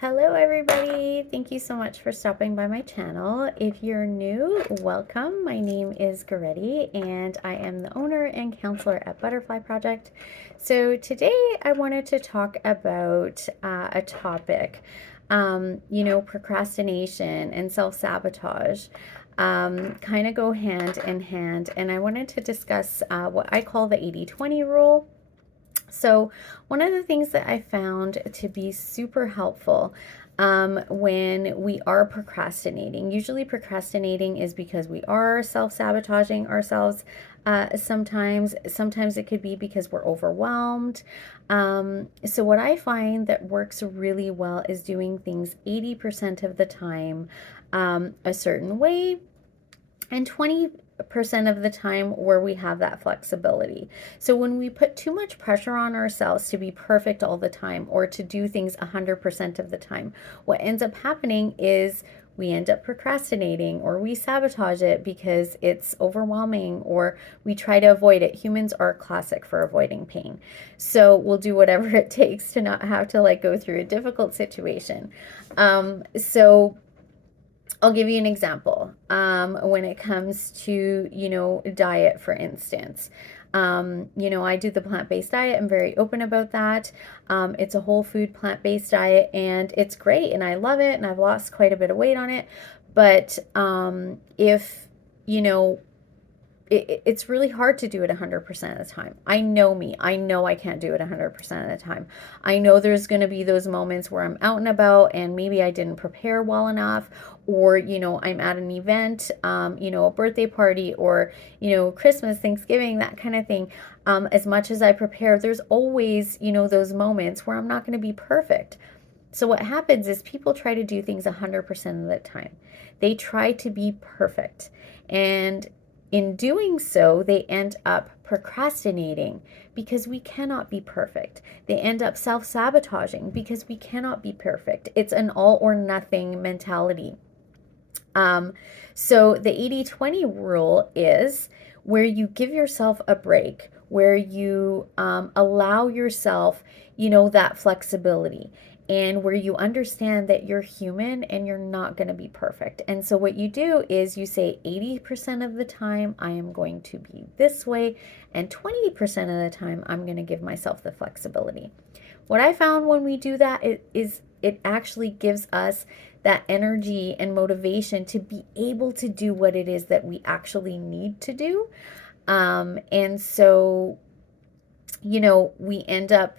Hello everybody, thank you so much for stopping by my channel. If you're new, welcome. My name is Goretti and I am the owner and counselor at Butterfly Project. So today I wanted to talk about a topic, procrastination and self-sabotage. Kind of go hand in hand, and I wanted to discuss what I call the 80-20 rule. So one of the things that I found to be super helpful when we are procrastinating, usually procrastinating is because we are self-sabotaging ourselves. Sometimes it could be because we're overwhelmed. So what I find that works really well is doing things 80% of the time a certain way, and 20% of the time where we have that flexibility. So when we put too much pressure on ourselves to be perfect all the time or to do things 100% of the time, what ends up happening is we end up procrastinating, or we sabotage it because it's overwhelming, or we try to avoid it. Humans are classic for avoiding pain. So we'll do whatever it takes to not have to go through a difficult situation. So I'll give you an example. When it comes to, diet, for instance. I do the plant-based diet. I'm very open about that. It's a whole food plant-based diet, and it's great, and I love it, and I've lost quite a bit of weight on it. But if, it's really hard to do it 100% of the time. I know me. I know I can't do it 100% of the time. I know there's going to be those moments where I'm out and about and maybe I didn't prepare well enough, or, I'm at an event, a birthday party, or, Christmas, Thanksgiving, that kind of thing. As much as I prepare, there's always, those moments where I'm not going to be perfect. So what happens is people try to do things 100% of the time. They try to be perfect. And in doing so, they end up procrastinating because we cannot be perfect. They end up self-sabotaging because we cannot be perfect. It's an all or nothing mentality. So the 80-20 rule is where you give yourself a break, where you allow yourself, that flexibility, and where you understand that you're human and you're not going to be perfect. And so what you do is you say 80% of the time I am going to be this way, and 20% of the time I'm going to give myself the flexibility. What I found when we do that is it actually gives us that energy and motivation to be able to do what it is that we actually need to do. And so, we end up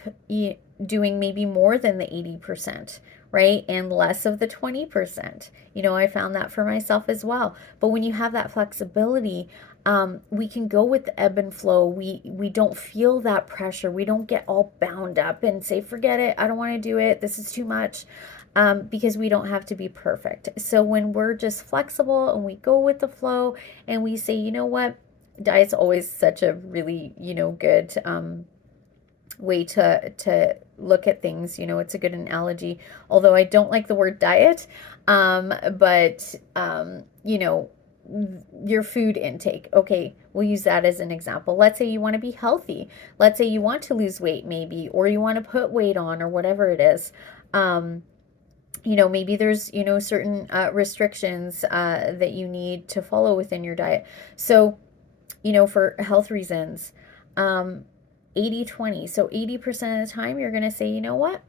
doing maybe more than the 80%, right? And less of the 20%. I found that for myself as well. But when you have that flexibility, we can go with the ebb and flow. We don't feel that pressure. We don't get all bound up and say, forget it, I don't want to do it, this is too much. Because we don't have to be perfect. So when we're just flexible and we go with the flow and we say, you know what, diet's always such a really, good way to look at things. It's a good analogy, although I don't like the word diet. But your food intake. Okay, we'll use that as an example. Let's say you want to be healthy. Let's say you want to lose weight maybe, or you want to put weight on, or whatever it is. Maybe there's, certain restrictions that you need to follow within your diet. So, for health reasons, 80-20. So 80% of the time, you're going to say, you know what?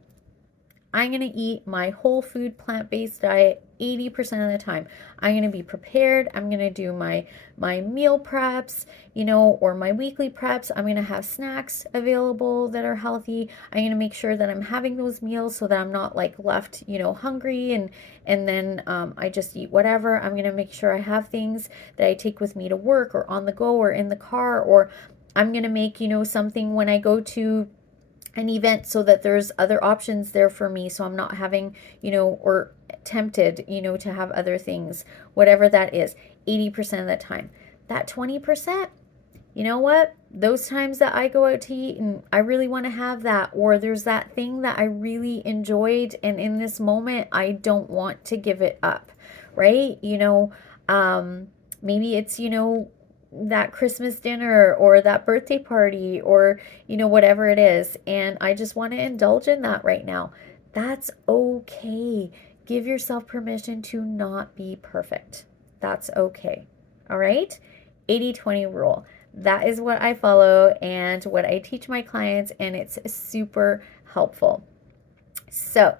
I'm going to eat my whole food plant-based diet 80% of the time. I'm going to be prepared. I'm going to do my meal preps, or my weekly preps. I'm going to have snacks available that are healthy. I'm going to make sure that I'm having those meals so that I'm not left, hungry and then I just eat whatever. I'm going to make sure I have things that I take with me to work, or on the go, or in the car, or I'm going to make, something when I go to an event so that there's other options there for me, so I'm not having, or tempted, to have other things, whatever that is, 80% of the time. That 20%, you know what? Those times that I go out to eat and I really want to have that, or there's that thing that I really enjoyed, and in this moment, I don't want to give it up, right? Maybe it's, that Christmas dinner or that birthday party, or whatever it is, and I just want to indulge in that right now. That's okay. Give yourself permission to not be perfect. That's okay. All right? 80/20 rule. That is what I follow and what I teach my clients, and it's super helpful. So,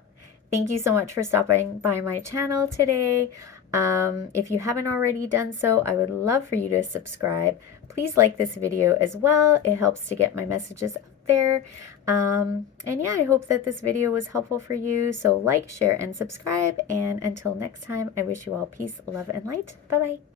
thank you so much for stopping by my channel today. If you haven't already done so, I would love for you to subscribe. Please like this video as well. It helps to get my messages out there. And yeah, I hope that this video was helpful for you. So like, share, and subscribe. And until next time, I wish you all peace, love, and light. Bye-bye.